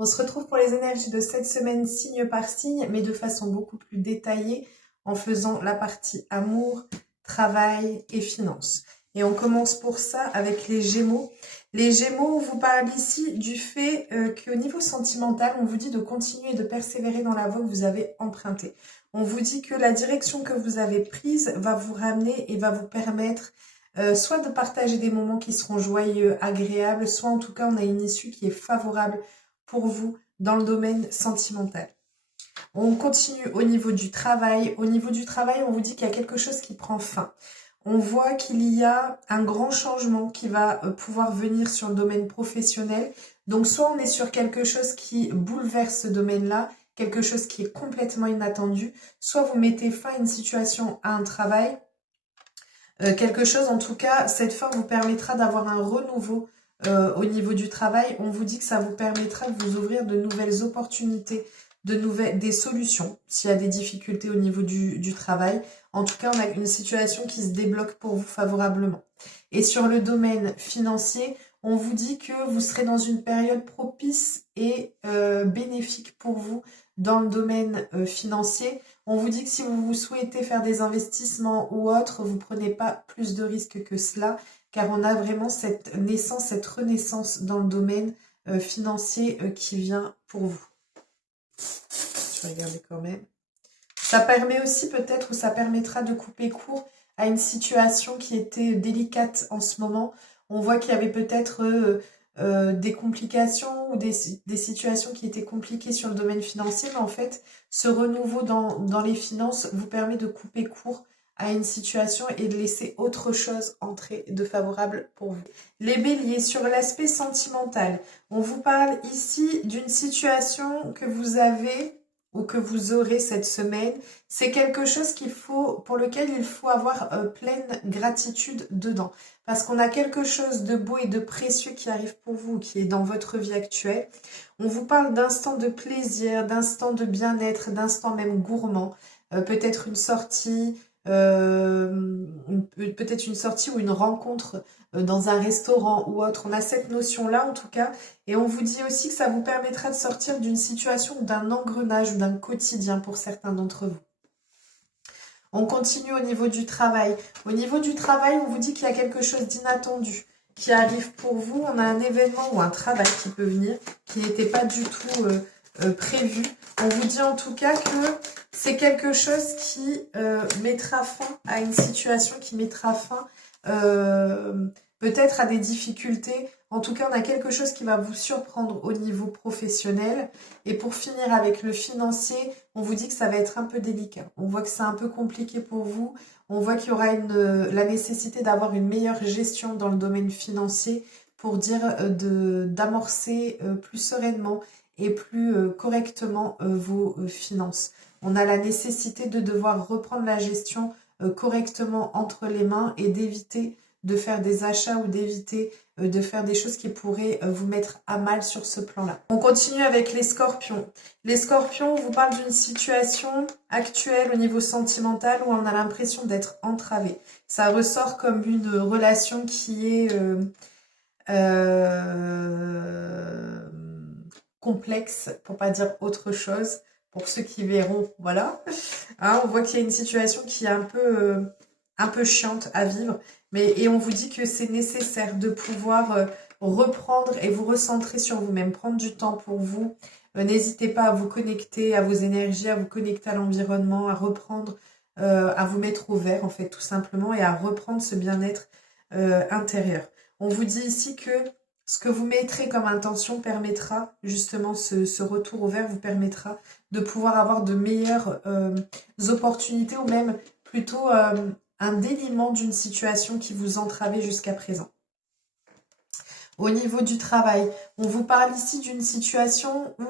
On se retrouve pour les énergies de cette semaine signe par signe, mais de façon beaucoup plus détaillée en faisant la partie amour, travail et finances. Et on commence pour ça avec les Gémeaux. Les Gémeaux, on vous parle ici du fait qu'au niveau sentimental, on vous dit de continuer et de persévérer dans la voie que vous avez empruntée. On vous dit que la direction que vous avez prise va vous ramener et va vous permettre soit de partager des moments qui seront joyeux, agréables, soit en tout cas on a une issue qui est favorable pour vous dans le domaine sentimental. On continue au niveau du travail. Au niveau du travail, on vous dit qu'il y a quelque chose qui prend fin. On voit qu'il y a un grand changement qui va pouvoir venir sur le domaine professionnel. Donc soit on est sur quelque chose qui bouleverse ce domaine-là, quelque chose qui est complètement inattendu, soit vous mettez fin à une situation, à un travail, quelque chose en tout cas, cette fin vous permettra d'avoir un renouveau au niveau du travail. On vous dit que ça vous permettra de vous ouvrir de nouvelles opportunités, des solutions s'il y a des difficultés au niveau du travail. En tout cas, on a une situation qui se débloque pour vous favorablement. Et sur le domaine financier, on vous dit que vous serez dans une période propice et bénéfique pour vous dans le domaine financier. On vous dit que si vous souhaitez faire des investissements ou autre, vous ne prenez pas plus de risques que cela, car on a vraiment cette naissance, cette renaissance dans le domaine financier qui vient pour vous. Je vais regarder quand même. Ça permet aussi peut-être, ou ça permettra de couper court à une situation qui était délicate en ce moment. On voit qu'il y avait peut-être des complications ou des situations qui étaient compliquées sur le domaine financier, mais en fait, ce renouveau dans les finances vous permet de couper court à une situation et de laisser autre chose entrer de favorable pour vous. Les béliers, sur l'aspect sentimental, on vous parle ici d'une situation que vous avez ou que vous aurez cette semaine. C'est quelque chose pour lequel il faut avoir pleine gratitude dedans. Parce qu'on a quelque chose de beau et de précieux qui arrive pour vous, qui est dans votre vie actuelle. On vous parle d'instants de plaisir, d'instants de bien-être, d'instants même gourmands. Peut-être une sortie, peut-être une sortie ou une rencontre dans un restaurant ou autre. On a cette notion-là en tout cas. Et on vous dit aussi que ça vous permettra de sortir d'une situation ou d'un engrenage ou d'un quotidien pour certains d'entre vous. On continue au niveau du travail. Au niveau du travail, on vous dit qu'il y a quelque chose d'inattendu qui arrive pour vous. On a un événement ou un travail qui peut venir, qui n'était pas du tout prévu. On vous dit en tout cas que c'est quelque chose qui mettra fin à une situation, qui mettra fin peut-être à des difficultés. En tout cas, on a quelque chose qui va vous surprendre au niveau professionnel. Et pour finir avec le financier, on vous dit que ça va être un peu délicat. On voit que c'est un peu compliqué pour vous. On voit qu'il y aura la nécessité d'avoir une meilleure gestion dans le domaine financier pour dire d'amorcer plus sereinement et plus correctement vos finances. On a la nécessité de devoir reprendre la gestion correctement entre les mains et d'éviter de faire des achats ou d'éviter de faire des choses qui pourraient vous mettre à mal sur ce plan-là. On continue avec les scorpions. Les scorpions, on vous parle d'une situation actuelle au niveau sentimental où on a l'impression d'être entravé. Ça ressort comme une relation qui est complexe, pour pas dire autre chose, pour ceux qui verront, voilà. Hein, on voit qu'il y a une situation qui est un peu chiante à vivre, et on vous dit que c'est nécessaire de pouvoir reprendre et vous recentrer sur vous-même, prendre du temps pour vous. N'hésitez pas à vous connecter à vos énergies, à vous connecter à l'environnement, à reprendre, à vous mettre au vert en fait tout simplement et à reprendre ce bien-être intérieur. On vous dit ici que ce que vous mettrez comme intention permettra, justement, ce retour au vert vous permettra de pouvoir avoir de meilleures opportunités ou même plutôt un déliement d'une situation qui vous entravait jusqu'à présent. Au niveau du travail, on vous parle ici d'une situation où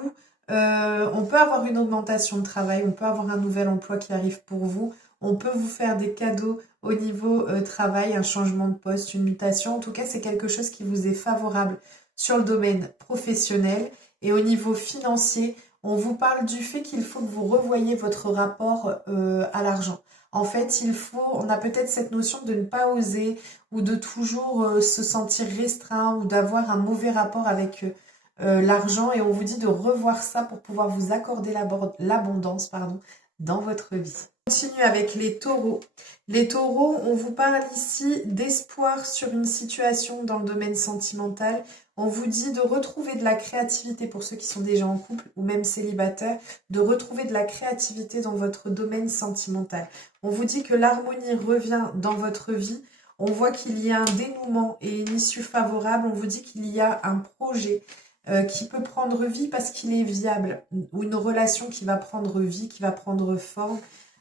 on peut avoir une augmentation de travail, on peut avoir un nouvel emploi qui arrive pour vous, on peut vous faire des cadeaux au niveau travail, un changement de poste, une mutation. En tout cas, c'est quelque chose qui vous est favorable sur le domaine professionnel. Et au niveau financier, on vous parle du fait qu'il faut que vous revoyiez votre rapport à l'argent. En fait, on a peut-être cette notion de ne pas oser ou de toujours se sentir restreint ou d'avoir un mauvais rapport avec l'argent et on vous dit de revoir ça pour pouvoir vous accorder l'abondance, pardon, dans votre vie. On continue avec les taureaux. Les taureaux, on vous parle ici d'espoir sur une situation dans le domaine sentimental. On vous dit de retrouver de la créativité pour ceux qui sont déjà en couple ou même célibataires, de retrouver de la créativité dans votre domaine sentimental. On vous dit que l'harmonie revient dans votre vie. On voit qu'il y a un dénouement et une issue favorable. On vous dit qu'il y a un projet qui peut prendre vie parce qu'il est viable, ou une relation qui va prendre vie, qui va prendre forme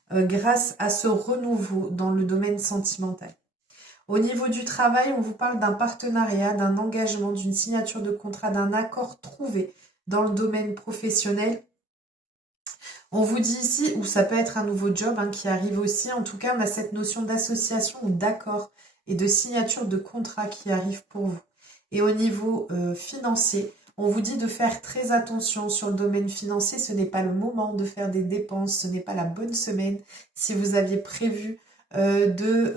grâce à ce renouveau dans le domaine sentimental. Au niveau du travail, on vous parle d'un partenariat, d'un engagement, d'une signature de contrat, d'un accord trouvé dans le domaine professionnel. On vous dit ici, ou ça peut être un nouveau job qui arrive aussi, en tout cas on a cette notion d'association ou d'accord et de signature de contrat qui arrive pour vous. Et au niveau financier, on vous dit de faire très attention sur le domaine financier. Ce n'est pas le moment de faire des dépenses, ce n'est pas la bonne semaine. Si vous aviez prévu de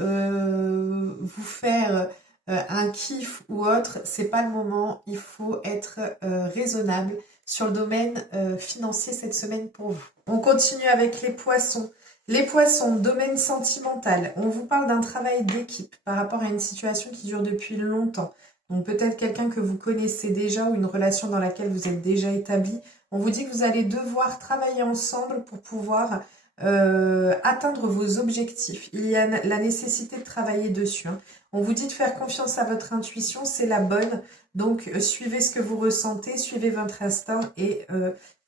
vous faire un kiff ou autre, c'est pas le moment. Il faut être raisonnable sur le domaine financier cette semaine pour vous. On continue avec les poissons. Les poissons, domaine sentimental. On vous parle d'un travail d'équipe par rapport à une situation qui dure depuis longtemps. Donc peut-être quelqu'un que vous connaissez déjà ou une relation dans laquelle vous êtes déjà établi. On vous dit que vous allez devoir travailler ensemble pour pouvoir atteindre vos objectifs. Il y a la nécessité de travailler dessus. On vous dit de faire confiance à votre intuition, c'est la bonne. Donc suivez ce que vous ressentez, suivez votre instinct et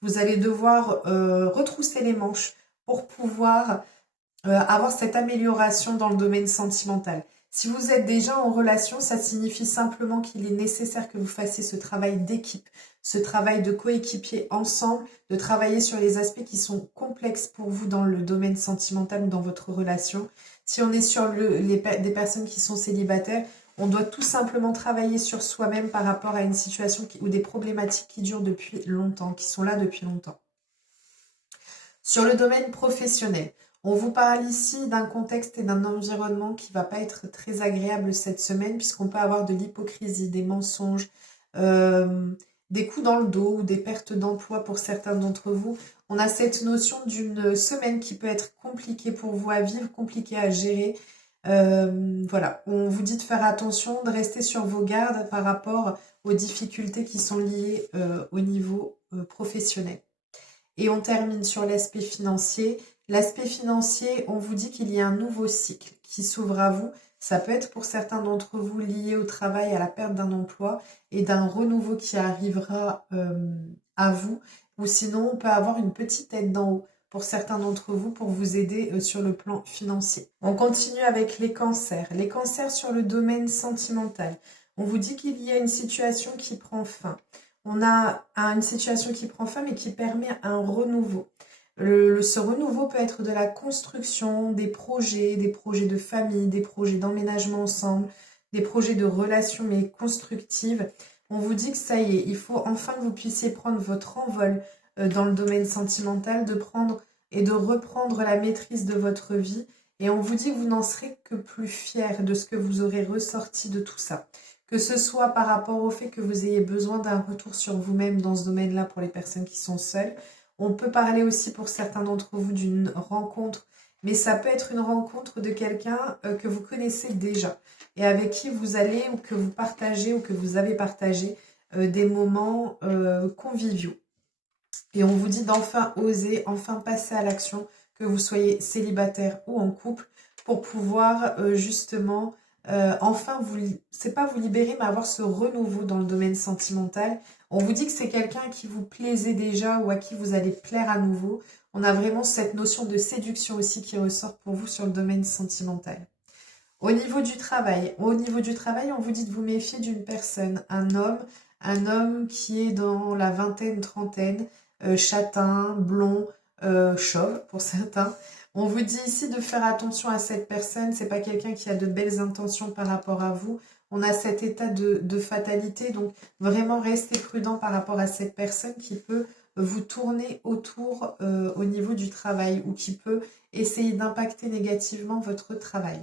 vous allez devoir retrousser les manches pour pouvoir avoir cette amélioration dans le domaine sentimental. Si vous êtes déjà en relation, ça signifie simplement qu'il est nécessaire que vous fassiez ce travail d'équipe, ce travail de coéquipier ensemble, de travailler sur les aspects qui sont complexes pour vous dans le domaine sentimental ou dans votre relation. Si on est sur des personnes qui sont célibataires, on doit tout simplement travailler sur soi-même par rapport à une situation ou des problématiques qui durent depuis longtemps, qui sont là depuis longtemps. Sur le domaine professionnel, on vous parle ici d'un contexte et d'un environnement qui ne va pas être très agréable cette semaine puisqu'on peut avoir de l'hypocrisie, des mensonges, des coups dans le dos ou des pertes d'emploi pour certains d'entre vous. On a cette notion d'une semaine qui peut être compliquée pour vous à vivre, compliquée à gérer. Voilà, on vous dit de faire attention, de rester sur vos gardes par rapport aux difficultés qui sont liées au niveau professionnel. Et on termine sur l'aspect financier. L'aspect financier, on vous dit qu'il y a un nouveau cycle qui s'ouvre à vous. Ça peut être pour certains d'entre vous lié au travail, à la perte d'un emploi et d'un renouveau qui arrivera à vous. Ou sinon, on peut avoir une petite aide d'en haut pour certains d'entre vous pour vous aider sur le plan financier. On continue avec les cancers. Les cancers sur le domaine sentimental. On vous dit qu'il y a une situation qui prend fin. On a une situation qui prend fin mais qui permet un renouveau. Ce renouveau peut être de la construction, des projets de famille, des projets d'emménagement ensemble, des projets de relations mais constructives. On vous dit que ça y est, il faut enfin que vous puissiez prendre votre envol dans le domaine sentimental, de prendre et de reprendre la maîtrise de votre vie. Et on vous dit que vous n'en serez que plus fiers de ce que vous aurez ressorti de tout ça. Que ce soit par rapport au fait que vous ayez besoin d'un retour sur vous-même dans ce domaine-là pour les personnes qui sont seules. On peut parler aussi pour certains d'entre vous d'une rencontre, mais ça peut être une rencontre de quelqu'un que vous connaissez déjà et avec qui vous allez ou que vous partagez ou que vous avez partagé des moments conviviaux. Et on vous dit d'enfin oser, enfin passer à l'action, que vous soyez célibataire ou en couple, pour pouvoir justement enfin, c'est pas vous libérer, mais avoir ce renouveau dans le domaine sentimental. On vous dit que c'est quelqu'un qui vous plaisait déjà ou à qui vous allez plaire à nouveau. On a vraiment cette notion de séduction aussi qui ressort pour vous sur le domaine sentimental. Au niveau du travail, on vous dit de vous méfier d'une personne, un homme qui est dans la vingtaine, trentaine, châtain, blond, chauve pour certains. On vous dit ici de faire attention à cette personne, c'est pas quelqu'un qui a de belles intentions par rapport à vous. On a cet état de fatalité, donc vraiment restez prudent par rapport à cette personne qui peut vous tourner autour au niveau du travail ou qui peut essayer d'impacter négativement votre travail.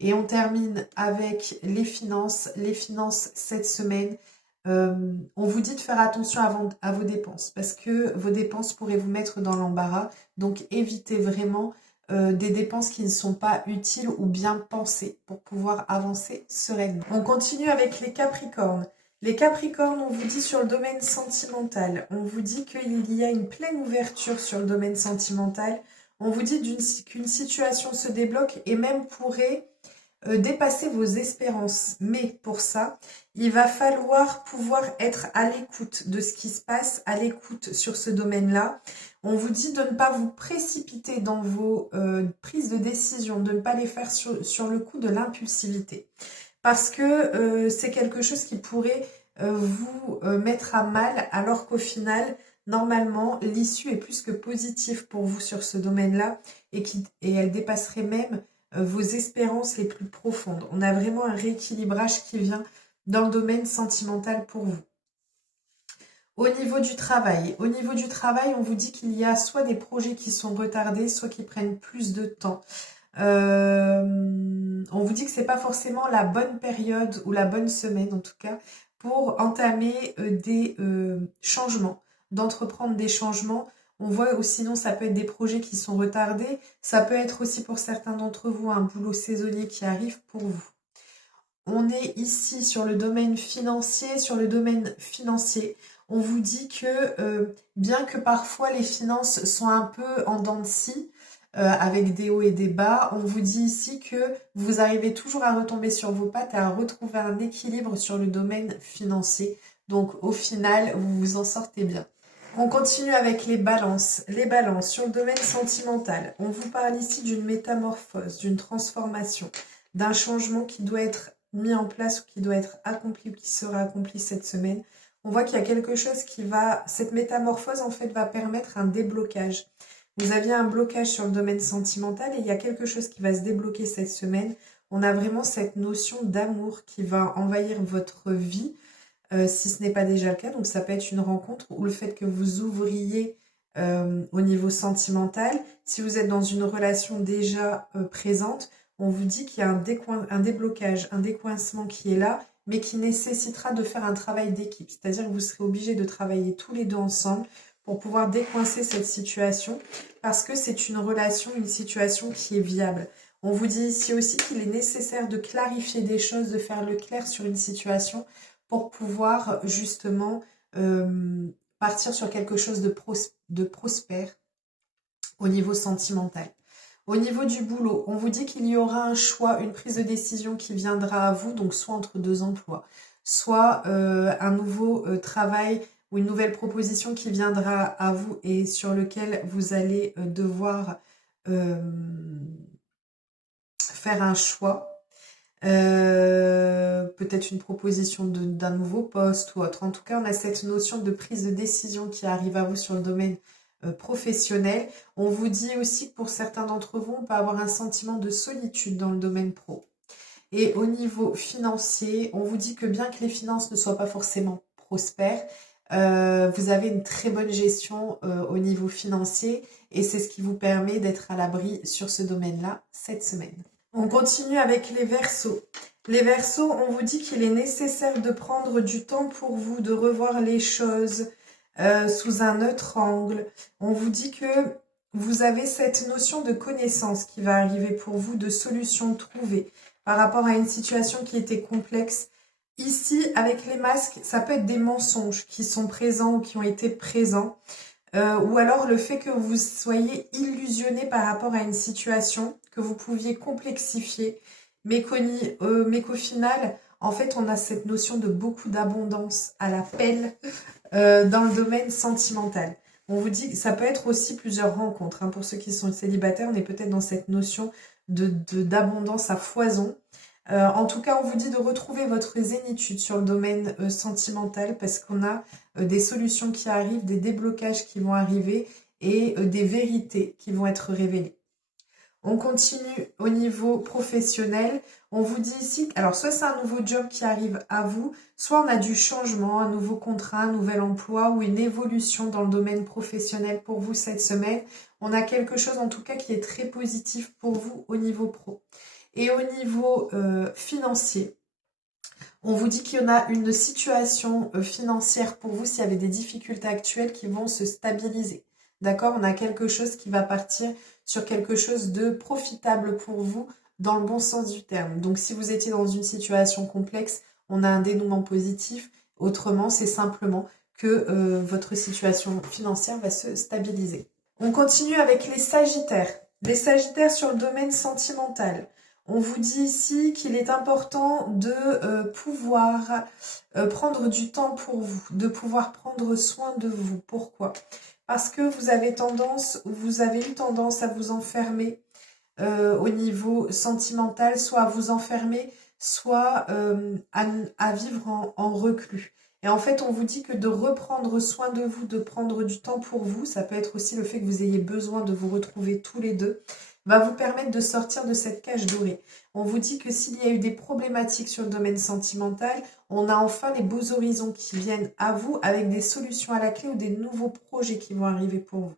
Et on termine avec les finances. Les finances cette semaine, On vous dit de faire attention à vos dépenses parce que vos dépenses pourraient vous mettre dans l'embarras. Donc évitez vraiment des dépenses qui ne sont pas utiles ou bien pensées pour pouvoir avancer sereinement. On continue avec les Capricornes. Les Capricornes, on vous dit sur le domaine sentimental, on vous dit qu'il y a une pleine ouverture sur le domaine sentimental. On vous dit qu'une situation se débloque et même pourrait dépasser vos espérances. Mais pour ça, il va falloir pouvoir être à l'écoute de ce qui se passe, à l'écoute sur ce domaine-là. On vous dit de ne pas vous précipiter dans vos prises de décision, de ne pas les faire sur le coup de l'impulsivité. Parce que c'est quelque chose qui pourrait vous mettre à mal, alors qu'au final, normalement, l'issue est plus que positive pour vous sur ce domaine-là et elle dépasserait même vos espérances les plus profondes. On a vraiment un rééquilibrage qui vient dans le domaine sentimental pour vous. Au niveau du travail, on vous dit qu'il y a soit des projets qui sont retardés, soit qui prennent plus de temps. On vous dit que c'est pas forcément la bonne période ou la bonne semaine en tout cas pour entamer des changements, d'entreprendre des changements. On voit ou sinon ça peut être des projets qui sont retardés, ça peut être aussi pour certains d'entre vous un boulot saisonnier qui arrive pour vous. On est ici sur le domaine financier, on vous dit que bien que parfois les finances sont un peu en dents de scie, avec des hauts et des bas, on vous dit ici que vous arrivez toujours à retomber sur vos pattes et à retrouver un équilibre sur le domaine financier. Donc au final, vous vous en sortez bien. On continue avec les balances. Les balances sur le domaine sentimental. On vous parle ici d'une métamorphose, d'une transformation, d'un changement qui doit être mis en place ou qui doit être accompli ou qui sera accompli cette semaine. On voit qu'il y a quelque chose cette métamorphose en fait va permettre un déblocage. Vous aviez un blocage sur le domaine sentimental et il y a quelque chose qui va se débloquer cette semaine. On a vraiment cette notion d'amour qui va envahir votre vie, si ce n'est pas déjà le cas. Donc ça peut être une rencontre ou le fait que vous ouvriez au niveau sentimental. Si vous êtes dans une relation déjà présente, on vous dit qu'il y a un déblocage, un décoincement qui est là, mais qui nécessitera de faire un travail d'équipe. C'est-à-dire que vous serez obligés de travailler tous les deux ensemble pour pouvoir décoincer cette situation parce que c'est une relation, une situation qui est viable. On vous dit ici aussi qu'il est nécessaire de clarifier des choses, de faire le clair sur une situation pour pouvoir justement partir sur quelque chose de prospère au niveau sentimental. Au niveau du boulot, on vous dit qu'il y aura un choix, une prise de décision qui viendra à vous, donc soit entre deux emplois, soit un nouveau travail ou une nouvelle proposition qui viendra à vous et sur lequel vous allez devoir faire un choix. Peut-être une proposition d'un nouveau poste ou autre. En tout cas, on a cette notion de prise de décision qui arrive à vous sur le domaine professionnel. On vous dit aussi que pour certains d'entre vous, on peut avoir un sentiment de solitude dans le domaine pro. Et au niveau financier, on vous dit que bien que les finances ne soient pas forcément prospères, vous avez une très bonne gestion au niveau financier et c'est ce qui vous permet d'être à l'abri sur ce domaine-là cette semaine. On continue avec les Verseaux. Les Verseaux, on vous dit qu'il est nécessaire de prendre du temps pour vous, de revoir les choses sous un autre angle. On vous dit que vous avez cette notion de connaissance qui va arriver pour vous, de solutions trouvées par rapport à une situation qui était complexe. Ici, avec les masques, ça peut être des mensonges qui sont présents ou qui ont été présents. Ou alors le fait que vous soyez illusionné par rapport à une situation que vous pouviez complexifier, mais qu'au final, en fait, on a cette notion de beaucoup d'abondance à la pelle dans le domaine sentimental. On vous dit que ça peut être aussi plusieurs rencontres. Hein. Pour ceux qui sont célibataires, on est peut-être dans cette notion d'abondance à foison. En tout cas, on vous dit de retrouver votre zénitude sur le domaine sentimental parce qu'on a des solutions qui arrivent, des déblocages qui vont arriver et des vérités qui vont être révélées. On continue au niveau professionnel. On vous dit ici, alors soit c'est un nouveau job qui arrive à vous, soit on a du changement, un nouveau contrat, un nouvel emploi ou une évolution dans le domaine professionnel pour vous cette semaine. On a quelque chose en tout cas qui est très positif pour vous au niveau pro. Et au niveau financier, On vous dit qu'il y en a une situation financière pour vous, s'il y avait des difficultés actuelles qui vont se stabiliser. D'accord? On a quelque chose qui va partir sur quelque chose de profitable pour vous dans le bon sens du terme. Donc si vous étiez dans une situation complexe, on a un dénouement positif. Autrement, c'est simplement que votre situation financière va se stabiliser. On continue avec les Sagittaires. Les Sagittaires sur le domaine sentimental. On vous dit ici qu'il est important de pouvoir prendre du temps pour vous, de pouvoir prendre soin de vous. Pourquoi? Parce que vous avez eu tendance à vous enfermer au niveau sentimental, soit à vous enfermer, soit à vivre en reclus. Et en fait, on vous dit que de reprendre soin de vous, de prendre du temps pour vous, ça peut être aussi le fait que vous ayez besoin de vous retrouver tous les deux, va vous permettre de sortir de cette cage dorée. On vous dit que s'il y a eu des problématiques sur le domaine sentimental, on a enfin les beaux horizons qui viennent à vous avec des solutions à la clé ou des nouveaux projets qui vont arriver pour vous.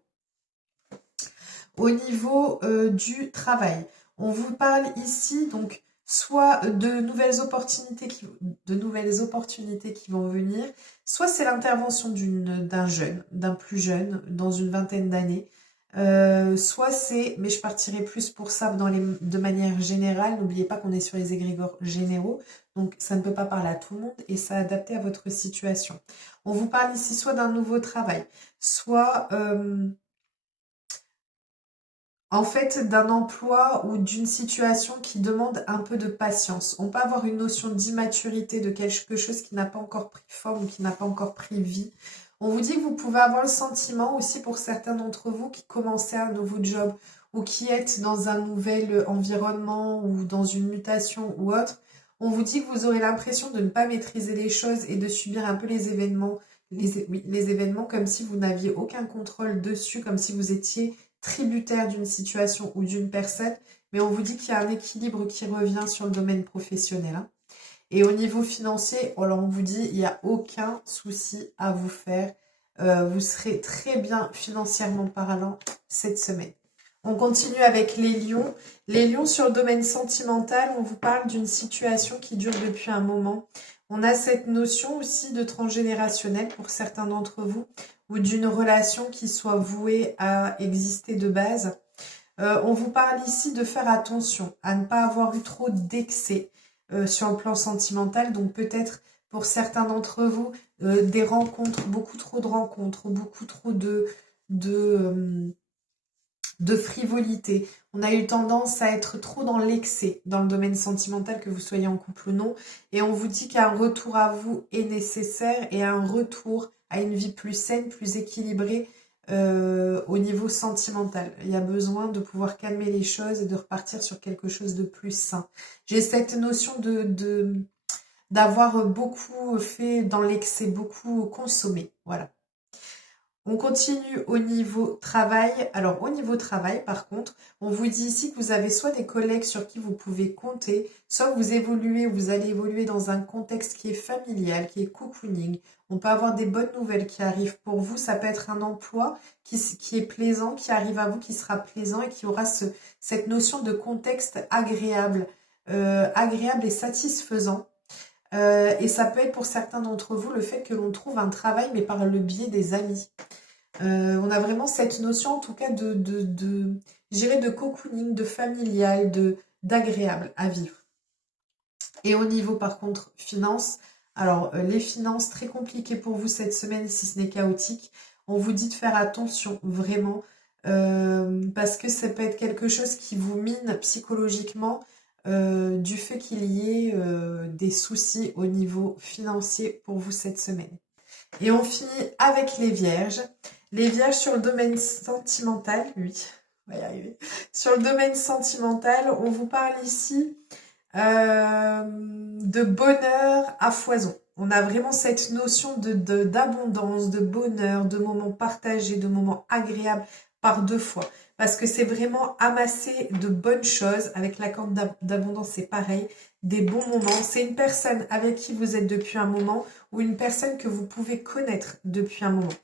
Au niveau du travail, on vous parle ici donc soit de nouvelles opportunités qui vont venir, soit c'est l'intervention d'un plus jeune, dans une vingtaine d'années, soit c'est, mais je partirai plus pour ça de manière générale, n'oubliez pas qu'on est sur les égrégores généraux, donc ça ne peut pas parler à tout le monde et ça adapté à votre situation. On vous parle ici soit d'un nouveau travail, soit en fait, d'un emploi ou d'une situation qui demande un peu de patience. On peut avoir une notion d'immaturité de quelque chose qui n'a pas encore pris forme ou qui n'a pas encore pris vie. On vous dit que vous pouvez avoir le sentiment aussi pour certains d'entre vous qui commencez un nouveau job ou qui êtes dans un nouvel environnement ou dans une mutation ou autre. On vous dit que vous aurez l'impression de ne pas maîtriser les choses et de subir un peu les événements, les événements comme si vous n'aviez aucun contrôle dessus, comme si vous étiez tributaire d'une situation ou d'une personne, mais on vous dit qu'il y a un équilibre qui revient sur le domaine professionnel. Hein. Et au niveau financier, alors on vous dit il n'y a aucun souci à vous faire. Vous serez très bien financièrement parlant cette semaine. On continue avec les lions. Les lions sur le domaine sentimental, on vous parle d'une situation qui dure depuis un moment. On a cette notion aussi de transgénérationnel pour certains d'entre vous ou d'une relation qui soit vouée à exister de base. On vous parle ici de faire attention à ne pas avoir eu trop d'excès sur le plan sentimental. Donc peut-être pour certains d'entre vous, des rencontres, beaucoup trop de rencontres, beaucoup trop de frivolité. On a eu tendance à être trop dans l'excès dans le domaine sentimental, que vous soyez en couple ou non. Et on vous dit qu'un retour à vous est nécessaire et un retour à une vie plus saine, plus équilibrée au niveau sentimental. Il y a besoin de pouvoir calmer les choses et de repartir sur quelque chose de plus sain. J'ai cette notion d'avoir beaucoup fait dans l'excès, beaucoup consommé. Voilà. On continue au niveau travail. Alors, au niveau travail, par contre, on vous dit ici que vous avez soit des collègues sur qui vous pouvez compter, soit vous évoluez ou vous allez évoluer dans un contexte qui est familial, qui est cocooning. On peut avoir des bonnes nouvelles qui arrivent pour vous. Ça peut être un emploi qui est plaisant, qui arrive à vous, qui sera plaisant et qui aura cette notion de contexte agréable, agréable et satisfaisant. Et ça peut être pour certains d'entre vous le fait que l'on trouve un travail, mais par le biais des amis. On a vraiment cette notion, en tout cas, de cocooning, de familial, d'agréable à vivre. Et au niveau, par contre, finances, alors les finances, très compliquées pour vous cette semaine, si ce n'est chaotique. On vous dit de faire attention, vraiment, parce que ça peut être quelque chose qui vous mine psychologiquement, du fait qu'il y ait des soucis au niveau financier pour vous cette semaine. Et on finit avec les vierges. Les vierges sur le domaine sentimental, oui, on va y arriver. Sur le domaine sentimental, on vous parle ici de bonheur à foison. On a vraiment cette notion d'abondance, de bonheur, de moments partagés, de moments agréables par deux fois. Parce que c'est vraiment amasser de bonnes choses. Avec la corde d'abondance, c'est pareil. Des bons moments. C'est une personne avec qui vous êtes depuis un moment ou une personne que vous pouvez connaître depuis un moment.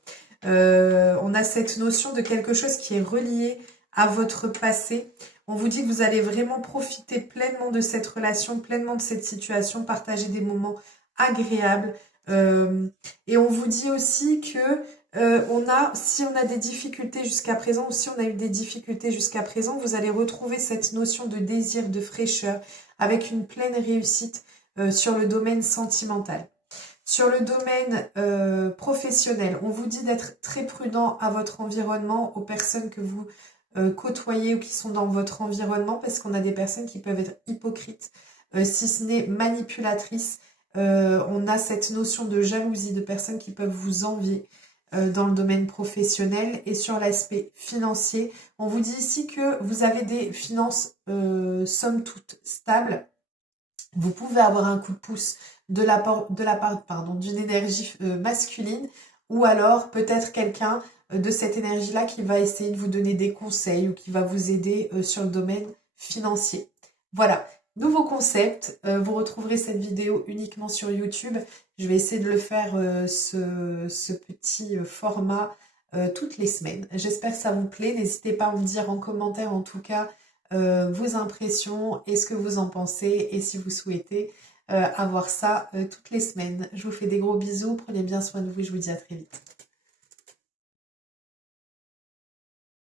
On a cette notion de quelque chose qui est relié à votre passé. On vous dit que vous allez vraiment profiter pleinement de cette relation, pleinement de cette situation, partager des moments agréables. Et on vous dit aussi que si on a des difficultés jusqu'à présent, ou si on a eu des difficultés jusqu'à présent, vous allez retrouver cette notion de désir, de fraîcheur, avec une pleine réussite sur le domaine sentimental. Sur le domaine professionnel, on vous dit d'être très prudent à votre environnement, aux personnes que vous côtoyez ou qui sont dans votre environnement, parce qu'on a des personnes qui peuvent être hypocrites, si ce n'est manipulatrices. On a cette notion de jalousie, de personnes qui peuvent vous envier dans le domaine professionnel. Et sur l'aspect financier, on vous dit ici que vous avez des finances somme toute stables. Vous pouvez avoir un coup de pouce de la part d'une énergie masculine, ou alors peut-être quelqu'un de cette énergie-là qui va essayer de vous donner des conseils ou qui va vous aider sur le domaine financier. Voilà, nouveau concept. Vous retrouverez cette vidéo uniquement sur YouTube. Je vais essayer de le faire, ce petit format, toutes les semaines. J'espère que ça vous plaît. N'hésitez pas à me dire en commentaire en tout cas vos impressions et ce que vous en pensez, et si vous souhaitez avoir ça toutes les semaines. Je vous fais des gros bisous, prenez bien soin de vous et je vous dis à très vite.